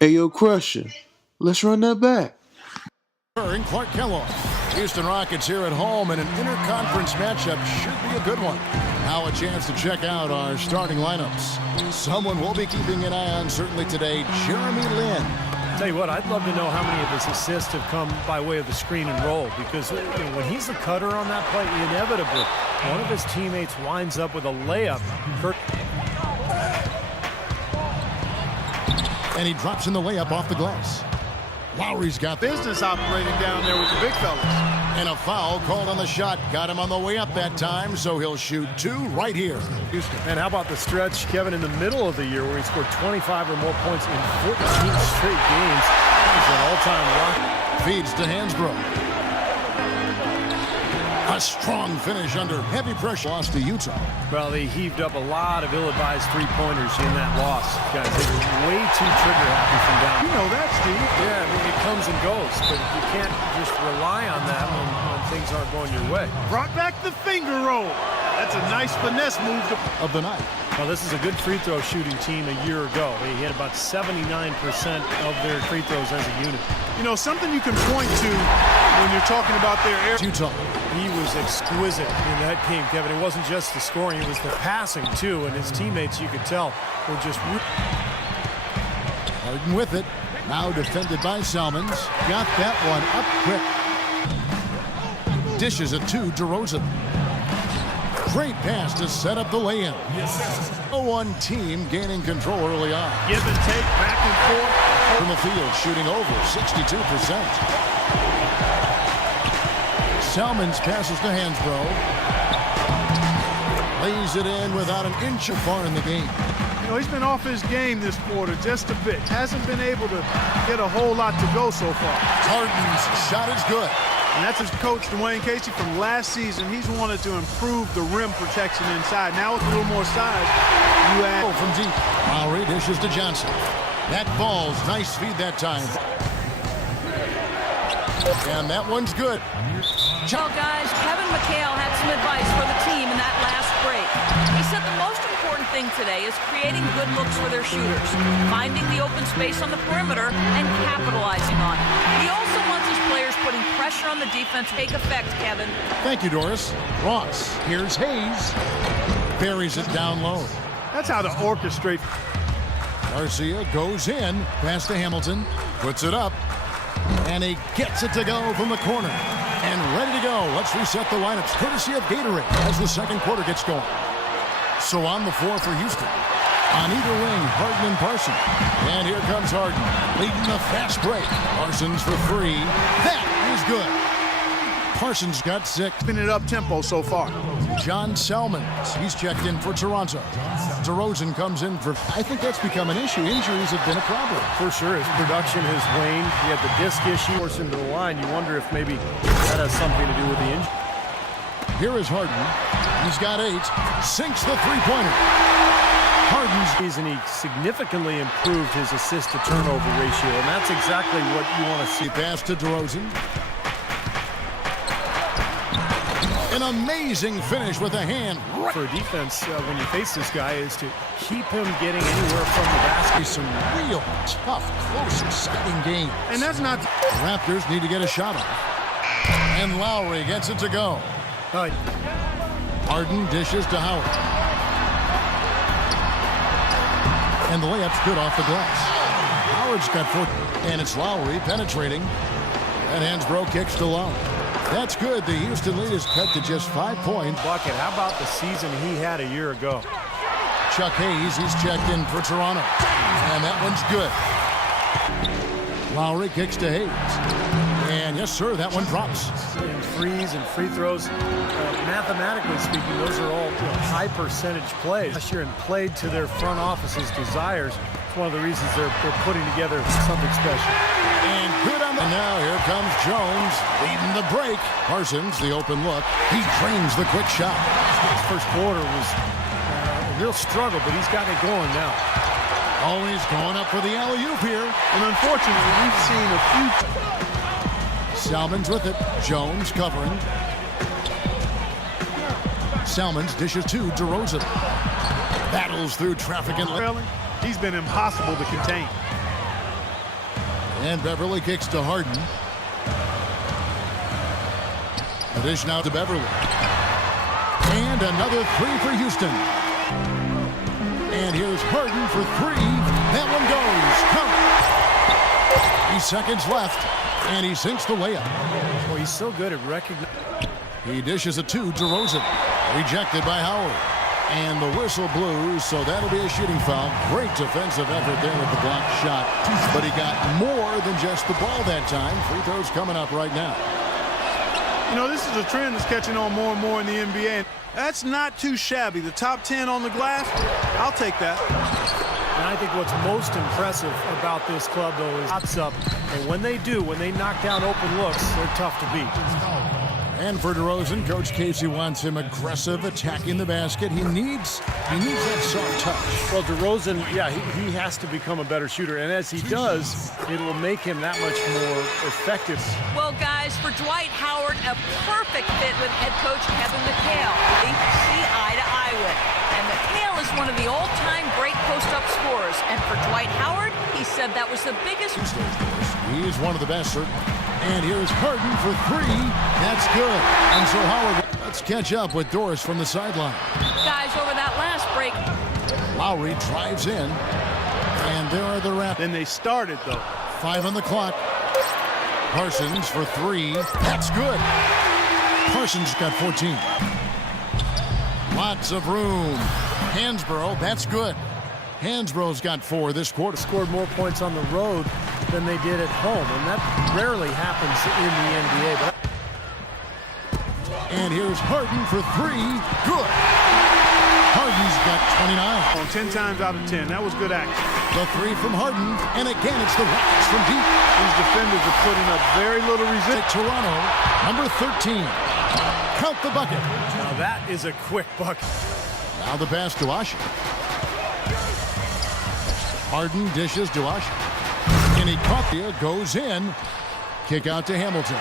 Hey, yo, Crusher, let's run that back. And Clark Kellogg. Houston Rockets here at home in an interconference matchup should be a good one. Now a chance to check out our starting lineups. Someone we'll be keeping an eye on certainly today, Jeremy Lin. Tell you what, I'd love to know how many of his assists have come by way of the screen and roll, because when he's the cutter on that play, inevitably one of his teammates winds up with a layup. And he drops in the layup off the glass. Lowry's got business operating down there with the big fellas. And a foul called on the shot. Got him on the way up that time, so he'll shoot two right here. Houston. And how about the stretch, Kevin, in the middle of the year where he scored 25 or more points in 14 straight games? He's an all-time rock. Feeds to Hansbrough. A strong finish under heavy pressure. Lost to Utah. Well, they heaved up a lot of ill-advised three-pointers in that loss. Guys, they were way too trigger-happy from down. You know that, Steve. Yeah, I mean, it comes and goes, but you can't just rely on that when things aren't going your way. Brought back the finger roll. That's a nice finesse move of the night. Well, this is a good free throw shooting team a year ago. They hit about 79% of their free throws as a unit. You know, something you can point to when you're talking about their air. Utah. He was exquisite in that game, Kevin. It wasn't just the scoring, it was the passing, too. And his teammates, you could tell, were just... Harden with it. Now defended by Salmons. Got that one up quick. Dishes it to DeRozan. Great pass to set up the lay-in. A one team gaining control early on. Give and take, back and forth. From the field, shooting over 62%. Salmons passes to Hansbrough. Lays it in without an inch of far in the game. You know, he's been off his game this quarter just a bit. Hasn't been able to get a whole lot to go so far. Harden's shot is good. And that's his coach, Dwayne Casey, from last season. He's wanted to improve the rim protection inside. Now with a little more size, you add... from deep. Lowry dishes to Johnson. That ball's nice feed that time. And that one's good. Well, guys, Kevin McHale had some advice for the team in that last break. He said the most important thing today is creating good looks for their shooters, finding the open space on the perimeter, and capitalizing on it. He also wants his players putting pressure on the defense take effect, Kevin. Thank you, Doris. Ross, here's Hayes. Buries it down low. That's how to orchestrate. Garcia goes in, pass to Hamilton, puts it up, and he gets it to go from the corner. And ready to go. Let's reset the lineups, courtesy of Gatorade, as the second quarter gets going. So on the floor for Houston. On either wing, Harden and Parsons. And here comes Harden, leading the fast break. Parsons for three. That is good. Parsons got 6. Been it up tempo so far. John Salmons, he's checked in for Toronto. DeRozan comes in for, I think that's become an issue. Injuries have been a problem. For sure, his production has waned. He had the disc issue. Forced into the line. You wonder if maybe that has something to do with the injury. Here is Harden. He's got 8. Sinks the three-pointer. Harden's season, he significantly improved his assist-to-turnover ratio, and that's exactly what you want to see. Pass to DeRozan. An amazing finish with a hand. For a defense, when you face this guy, is to keep him getting anywhere from the basket. Some real tough, close, exciting games. And that's not... The Raptors need to get a shot off. And Lowry gets it to go. Harden dishes to Howard. And the layup's good off the glass. Howard's got 4. And it's Lowry penetrating. And Hansbrough kicks to Lowry. That's good. The Houston lead is cut to just 5 points. Bucket, how about the season he had a year ago? Chuck Hayes, he's checked in for Toronto. And that one's good. Lowry kicks to Hayes. And yes, sir, that one drops. And threes and free throws, mathematically speaking, those are all high percentage plays. Last year and played to their front office's desires. It's one of the reasons they're putting together something special. And good on the... And now here comes Jones leading the break. Parsons, the open look. He drains the quick shot. His first quarter was a real struggle, but he's got it going now. Always going up for the alley-oop here. And unfortunately, we've seen a few... Salmons with it. Jones covering. Salmons dishes to DeRozan. Battles through traffic and... He's been impossible to contain. And Beverly kicks to Harden. A dish now to Beverly. And another three for Houston. And here's Harden for three. That one goes. 3 seconds left. And he sinks the layup. Well, he's so good at recognizing. He dishes it to DeRozan. Rejected by Howard. And the whistle blows, so that'll be a shooting foul. Great defensive effort there with the blocked shot. But he got more than just the ball that time. Free throws coming up right now. You know, this is a trend that's catching on more and more in the NBA. That's not too shabby. The top 10 on the glass, I'll take that. And I think what's most impressive about this club, though, is shots up. And when they do, when they knock down open looks, they're tough to beat. And for DeRozan, Coach Casey wants him aggressive, attacking the basket. He needs that soft touch. Well, DeRozan, yeah, he has to become a better shooter. And as he does, it will make him that much more effective. Well, guys, for Dwight Howard, a perfect fit with head coach Kevin McHale. They see eye to eye with. And McHale is one of the all-time great post-up scorers. And for Dwight Howard, he said that was the biggest. He's one of the best, certainly. And here's Harden for three. That's good. And so Howard, let's catch up with Doris from the sideline. Guys, over that last break. Lowry drives in. And there are the Raptors. Then they started, though. 5 on the clock. Parsons for three. That's good. Parsons got 14. Lots of room. Hansborough, that's good. Hansborough's got 4 this quarter. Scored more points on the road than they did at home, and that rarely happens in the NBA. And here's Harden for three. Good. Harden's got 29. On 10 times out of 10. That was good action. The three from Harden, and again it's the Rockets from deep. These defenders are putting up very little resistance. Toronto, number 13. Count the bucket. Now that is a quick bucket. Now the pass to Asha. Harden dishes to Asha. And he caught the goes in. Kick out to Hamilton.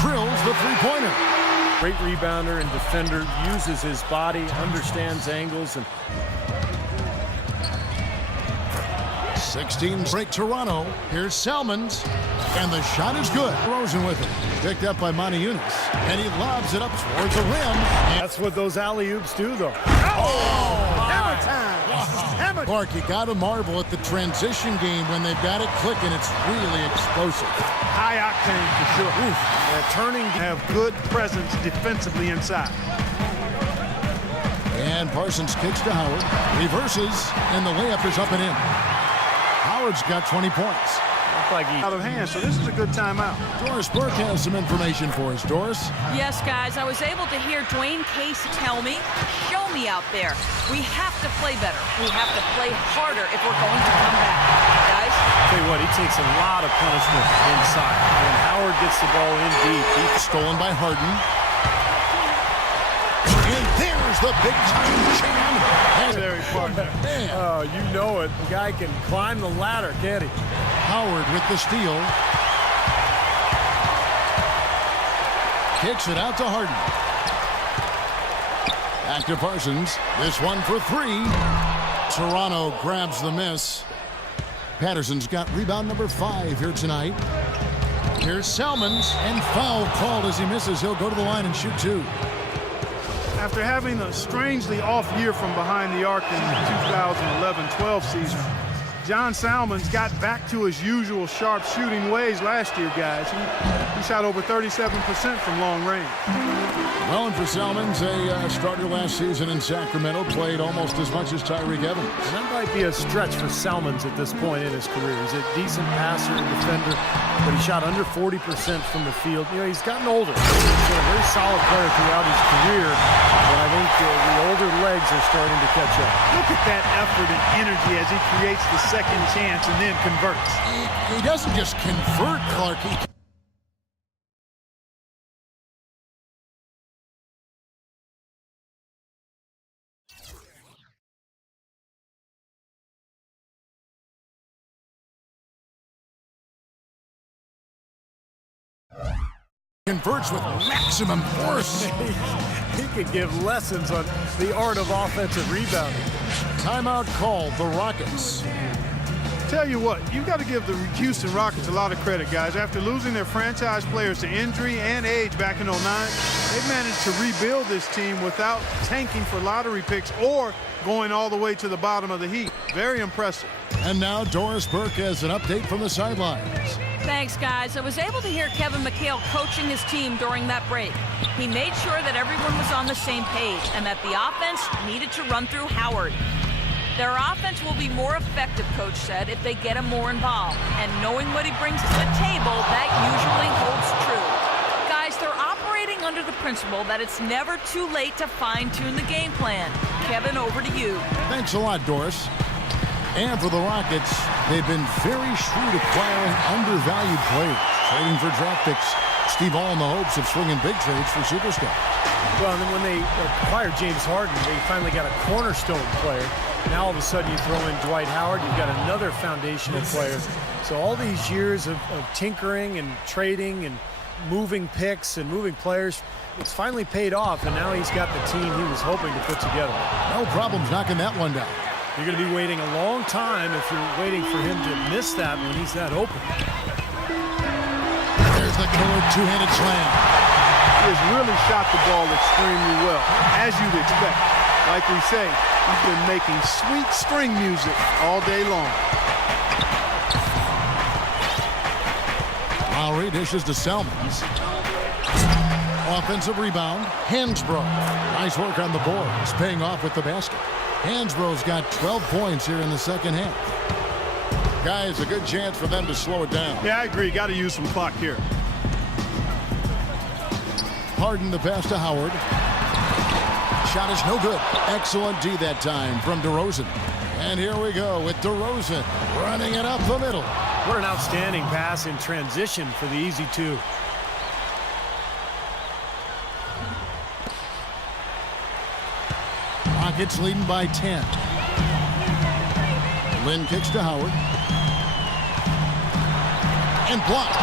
Drills the three-pointer. Great rebounder and defender, uses his body, understands angles. And 16 break Toronto. Here's Salmons. And the shot is good. Rosen with it. Picked up by Monty Eunice. And he lobs it up towards the rim. That's what those alley-oops do, though. Hammer time. Hammer. Clark, you got to marvel at the transition game when they've got it clicking. It's really explosive. High octane for sure. Oof. They're turning. Have good presence defensively inside. And Parsons kicks to Howard. Reverses. And the layup is up and in. Howard's got 20 points. Like Out of hand, so this is a good timeout. Doris Burke has some information for us. Doris? Yes, guys, I was able to hear Dwayne Casey tell me, show me out there. We have to play better. We have to play harder if we're going to come back. Guys? Tell you what, he takes a lot of punishment inside. When Howard gets the ball in deep, He's stolen by Harden. And there's the big-time jam. Very partner. oh, you know it. The guy can climb the ladder, can't he? Howard with the steal. Kicks it out to Harden. Back to Parsons. This one for three. Toronto grabs the miss. Patterson's got rebound number 5 here tonight. Here's Salmons, and foul called as he misses. He'll go to the line and shoot 2. After having a strangely off year from behind the arc in the 2011-12 season, John Salmons got back to his usual sharp shooting ways last year, guys. He shot over 37% from long range. Well, and for Salmons, a starter last season in Sacramento, played almost as much as Tyreek Evans. And that might be a stretch for Salmons at this point in his career. He's a decent passer and defender, but he shot under 40% from the field. You know, he's gotten older. He's been a very solid player throughout his career, but I think the older legs are starting to catch up. Look at that effort and energy as he creates the second chance and then converts. He doesn't just convert, Clark. He converts with maximum force. He could give lessons on the art of offensive rebounding. timeout called. The Rockets. Tell you what, you got to give the Houston Rockets a lot of credit, guys. After losing their franchise players to injury and age back in '09, they've managed to rebuild this team without tanking for lottery picks or going all the way to the bottom of the heap. Very impressive. And now Doris Burke has an update from the sidelines. Thanks, guys. I was able to hear Kevin McHale coaching his team during that break. He made sure that everyone was on the same page and that the offense needed to run through Howard. Their offense will be more effective, Coach said, if they get him more involved. And knowing what he brings to the table, that usually holds true. Guys, they're operating under the principle that it's never too late to fine-tune the game plan. Kevin, over to you. Thanks a lot, Doris. And for the Rockets, they've been very shrewd acquiring undervalued players, trading for draft picks. Steve, all in the hopes of swinging big trades for superstars. Well, and then when they acquired James Harden, they finally got a cornerstone player. Now all of a sudden you throw in Dwight Howard, you've got another foundational player. So all these years of tinkering and trading and moving picks and moving players, it's finally paid off, and now he's got the team he was hoping to put together. No problems knocking that one down. You're going to be waiting a long time if you're waiting for him to miss that when he's that open. There's the killer two-handed slam. He has really shot the ball extremely well, as you'd expect. Like we say, he's been making sweet string music all day long. Lowry dishes to Selmans. Offensive rebound. Hansbrough. Nice work on the boards, paying off with the basket. Hansbrough's got 12 points here in the second half. Guys, a good chance for them to slow it down. Yeah, I agree. Got to use some clock here. Harden the pass to Howard. Shot is no good. Excellent D that time from DeRozan. And here we go with DeRozan running it up the middle. What an outstanding pass in transition for the easy two. Rockets leading by 10. Lynn kicks to Howard. And blocked.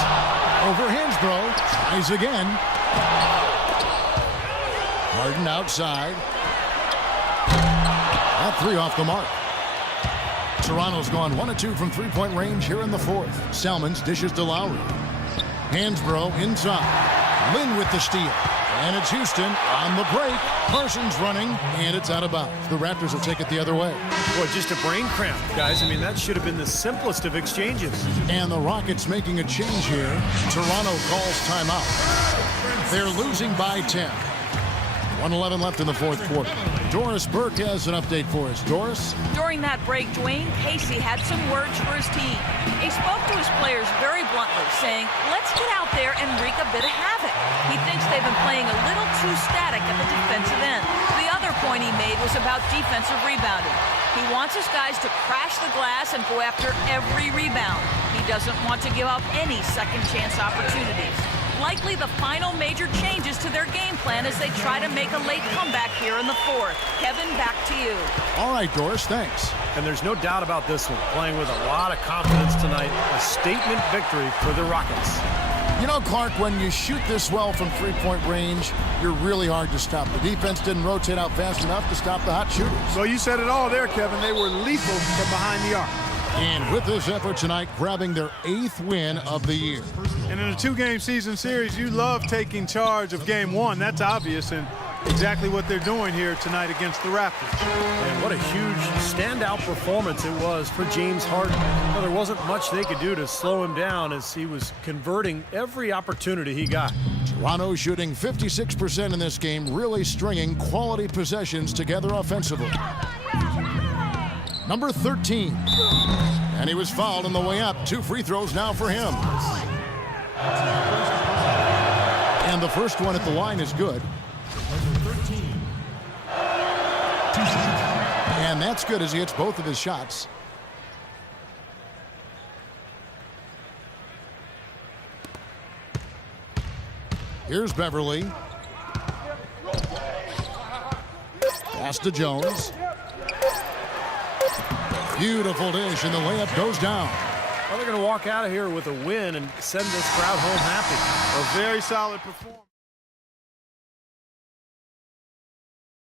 Over Hansbrough. Tries again. Harden outside. That three off the mark. Toronto's gone 1 of 2 from three-point range here in the fourth. Selmans dishes to Lowry. Hansbrough inside. Lynn with the steal. And it's Houston on the break. Parsons running, and it's out of bounds. The Raptors will take it the other way. Boy, just a brain cramp, guys. I mean, that should have been the simplest of exchanges. And the Rockets making a change here. Toronto calls timeout. They're losing by 10. 1:11 left in the fourth quarter. Doris Burke has an update for us. Doris? During that break, Dwayne Casey had some words for his team. He spoke to his players very bluntly, saying, let's get out there and wreak a bit of havoc. He thinks they've been playing a little too static at the defensive end. The other point he made was about defensive rebounding. He wants his guys to crash the glass and go after every rebound. He doesn't want to give up any second chance opportunities. Likely the final major changes to their game plan as they try to make a late comeback here in the fourth. Kevin, back to you. All right, Doris, thanks. And there's no doubt about this one. Playing with a lot of confidence tonight. A statement victory for the Rockets. You know, Clark, when you shoot this well from three-point range, you're really hard to stop. The defense didn't rotate out fast enough to stop the hot shooters. So you said it all there, Kevin. They were lethal from behind the arc. And with this effort tonight, grabbing their 8th win of the year. And in a 2-game season series, you love taking charge of game one. That's obvious, and exactly what they're doing here tonight against the Raptors. And what a huge standout performance it was for James Harden. Well, there wasn't much they could do to slow him down as he was converting every opportunity he got. Toronto shooting 56% in this game, really stringing quality possessions together offensively. Number 13. And he was fouled on the way up. 2 free throws now for him. And the first one at the line is good. And that's good as he hits both of his shots. Here's Beverly. Pass to Jones. Beautiful dish, and the layup goes down. Well, they're going to walk out of here with a win and send this crowd home happy. A very solid performance.